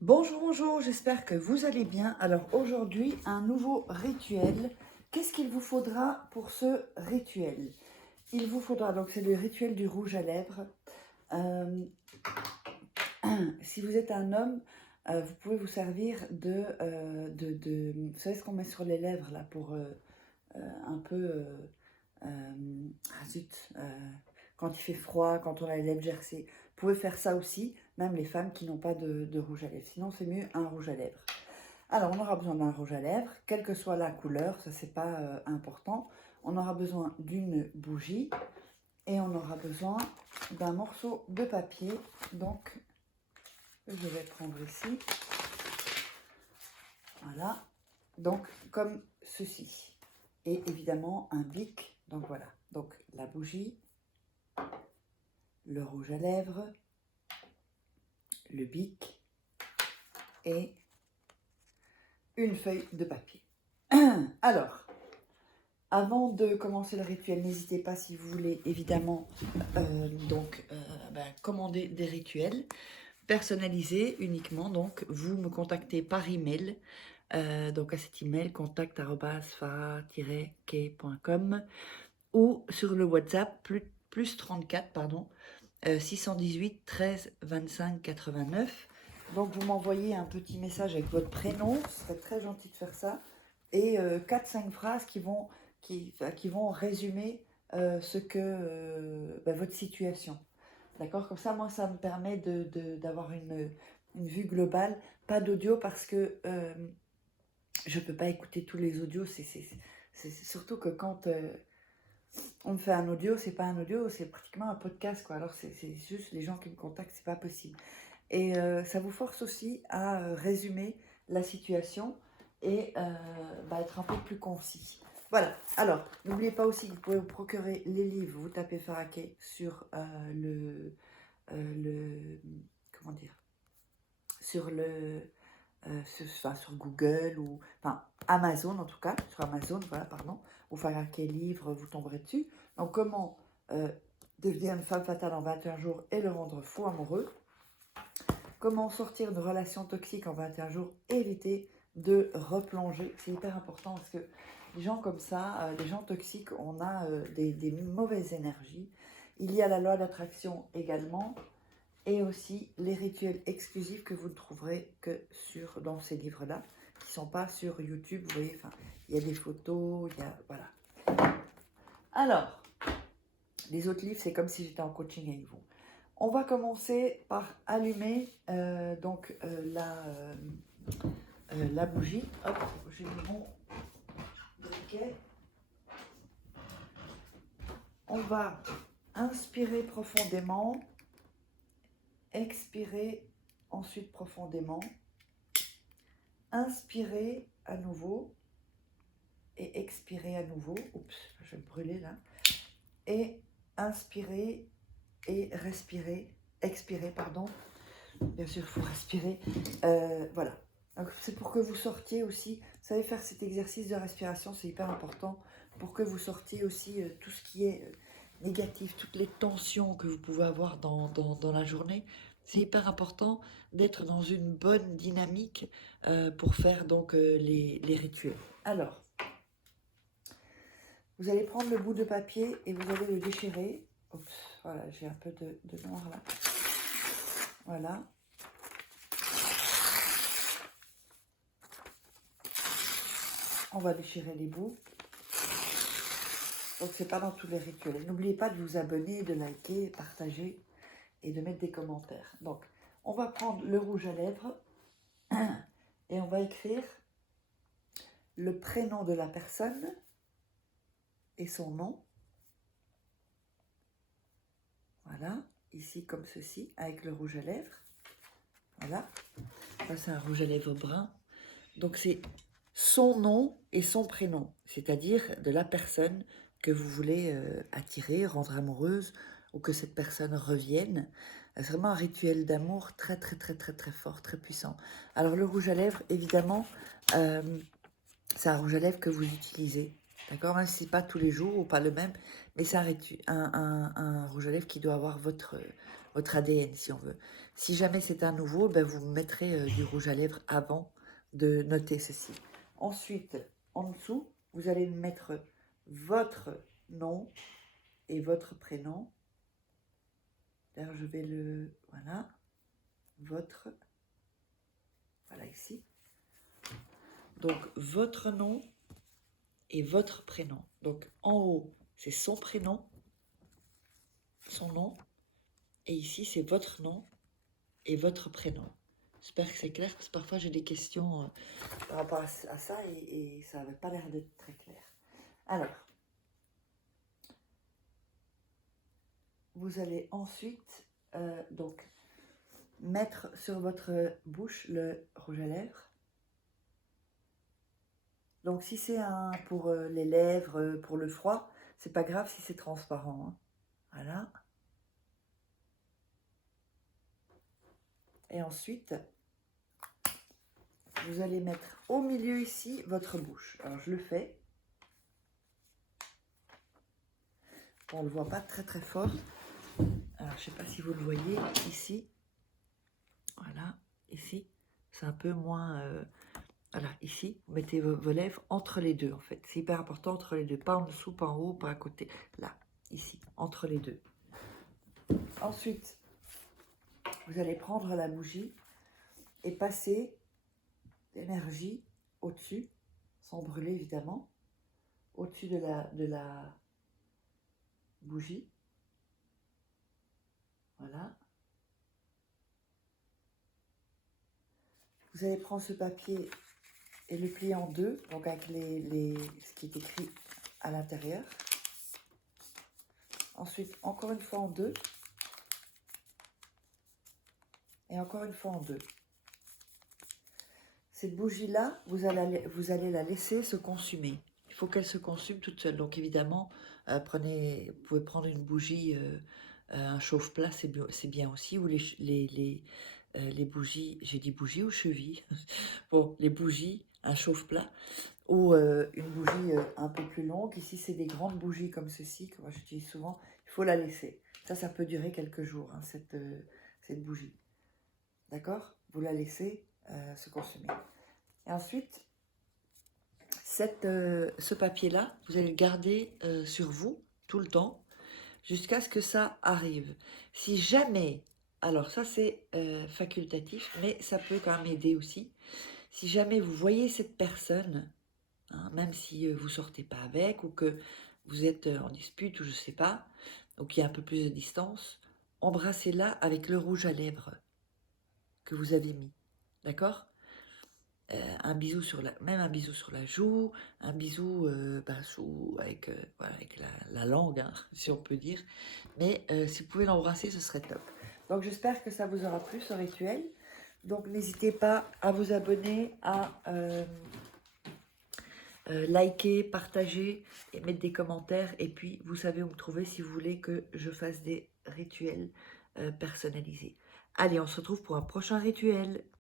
Bonjour, bonjour, j'espère que vous allez bien. Alors aujourd'hui, un nouveau rituel. Qu'est-ce qu'il vous faudra pour ce rituel? Il vous faudra, donc c'est le rituel du rouge à lèvres. Euh, si vous êtes un homme, vous pouvez vous servir vous savez ce qu'on met sur les lèvres là pour un peu, zut, quand il fait froid, quand on a les lèvres gercées. Vous pouvez faire ça aussi, même les femmes qui n'ont pas de rouge à lèvres. Sinon, c'est mieux un rouge à lèvres. Alors, on aura besoin d'un rouge à lèvres, quelle que soit la couleur, ça c'est pas important. On aura besoin d'une bougie et on aura besoin d'un morceau de papier. Donc, je vais prendre ici. Voilà. Donc, comme ceci. Et évidemment, un bic. Donc, voilà. Donc, la bougie, le rouge à lèvres, le bic et une feuille de papier. Alors, avant de commencer le rituel, n'hésitez pas si vous voulez évidemment commander des rituels personnalisés uniquement. Donc, vous me contactez par email. Donc, à cet email, contact@farah-kay.com ou sur le WhatsApp plus 34, pardon, 618 13 25 89. Donc, vous m'envoyez un petit message avec votre prénom, ce serait très gentil de faire ça, et 4-5 phrases qui vont résumer votre situation. D'accord? Comme ça, moi, ça me permet d'avoir une vue globale. Pas d'audio parce que je ne peux pas écouter tous les audios. C'est surtout que quand on me fait un audio, c'est pas un audio, c'est pratiquement un podcast, quoi. Alors, c'est juste les gens qui me contactent, c'est pas possible. Et ça vous force aussi à résumer la situation et être un peu plus concis. Voilà. Alors, n'oubliez pas aussi que vous pouvez vous procurer les livres. Vous tapez Farah Kay sur le comment dire, sur sur Google ou enfin Amazon en tout cas, sur Amazon, voilà, pardon, ou Farah Kay livre, vous tomberez dessus. Donc, comment devenir une femme fatale en 21 jours et le rendre fou amoureux. Comment sortir de relations toxiques en 21 jours, éviter de replonger. C'est hyper important parce que les gens comme ça, les gens toxiques, on a des mauvaises énergies. Il y a la loi d'attraction également et aussi les rituels exclusifs que vous ne trouverez que dans ces livres-là, qui ne sont pas sur YouTube. Vous voyez, enfin, il y a des photos, il y a, voilà. Alors, les autres livres, c'est comme si j'étais en coaching avec vous. On va commencer par allumer la bougie. Hop, j'ai mis mon briquet. On va inspirer profondément, expirer ensuite profondément, inspirer à nouveau et expirer à nouveau. Oups, je vais me brûler là. Et inspirer et respirer, expirer, pardon. Bien sûr, il faut respirer. Voilà. Donc, c'est pour que vous sortiez aussi. Vous savez, faire cet exercice de respiration, c'est hyper important pour que vous sortiez aussi tout ce qui est négatif, toutes les tensions que vous pouvez avoir dans la journée. C'est hyper important d'être dans une bonne dynamique pour faire donc les rituels. Alors, vous allez prendre le bout de papier et vous allez le déchirer. Oups, voilà, j'ai un peu de noir là. Voilà. On va déchirer les bouts. Donc, c'est pas dans tous les rituels. N'oubliez pas de vous abonner, de liker, partager et de mettre des commentaires. Donc, on va prendre le rouge à lèvres et on va écrire le prénom de la personne et son nom. Voilà, ici comme ceci, avec le rouge à lèvres. Voilà, ça c'est un rouge à lèvres brun. Donc, c'est son nom et son prénom, c'est-à-dire de la personne que vous voulez attirer, rendre amoureuse ou que cette personne revienne. C'est vraiment un rituel d'amour très, très, très, très, très fort, très puissant. Alors, le rouge à lèvres, évidemment, c'est un rouge à lèvres que vous utilisez, d'accord? Même si pas tous les jours ou pas le même, mais c'est un rouge à lèvres qui doit avoir votre votre ADN, si on veut. Si jamais c'est un nouveau, ben vous mettrez du rouge à lèvres avant de noter ceci. Ensuite, en dessous, vous allez mettre votre nom et votre prénom. D'ailleurs, je vais le... Voilà. Votre... Voilà, ici. Donc, votre nom et votre prénom. Donc, en haut, c'est son prénom, son nom. Et ici, c'est votre nom et votre prénom. J'espère que c'est clair, parce que parfois, j'ai des questions par rapport à ça et ça n'avait pas l'air d'être très clair. Alors, vous allez ensuite donc mettre sur votre bouche le rouge à lèvres. Donc si c'est pour les lèvres, pour le froid, c'est pas grave si c'est transparent. Hein. Voilà. Et ensuite, vous allez mettre au milieu ici votre bouche. Alors je le fais. On ne le voit pas très très fort. Alors je ne sais pas si vous le voyez ici. Voilà, ici. C'est un peu moins... Voilà, ici, vous mettez vos lèvres entre les deux, en fait. C'est hyper important, entre les deux. Pas en dessous, pas en haut, pas à côté. Là, ici, entre les deux. Ensuite, vous allez prendre la bougie et passer l'énergie au-dessus, sans brûler, évidemment, au-dessus de la bougie. Voilà. Vous allez prendre ce papier et le plier en deux, donc avec ce qui est écrit à l'intérieur. Ensuite, encore une fois en deux. Et encore une fois en deux. Cette bougie-là, vous allez la laisser se consumer. Il faut qu'elle se consume toute seule. Donc évidemment, vous pouvez prendre une bougie, un chauffe-plat, c'est bien aussi. Ou les bougies, j'ai dit bougie ou cheville. Bon, les bougies, un chauffe-plat. Ou une bougie un peu plus longue. Ici, c'est des grandes bougies comme ceci, que moi j'utilise souvent. Il faut la laisser. Ça peut durer quelques jours, hein, cette bougie. D'accord? Vous la laissez se consumer. Et ensuite, ce papier-là, vous allez le garder sur vous tout le temps jusqu'à ce que ça arrive. Si jamais, alors ça c'est facultatif, mais ça peut quand même aider aussi. Si jamais vous voyez cette personne, hein, même si vous sortez pas avec ou que vous êtes en dispute ou je sais pas, ou qu'il y a un peu plus de distance, embrassez-la avec le rouge à lèvres que vous avez mis. D'accord? Un bisou même un bisou sur la joue, un bisou avec, voilà, avec la langue, hein, si on peut dire. Mais si vous pouvez l'embrasser, ce serait top. Donc j'espère que ça vous aura plu ce rituel. Donc n'hésitez pas à vous abonner, à liker, partager et mettre des commentaires. Et puis vous savez où me trouver si vous voulez que je fasse des rituels personnalisés. Allez, on se retrouve pour un prochain rituel.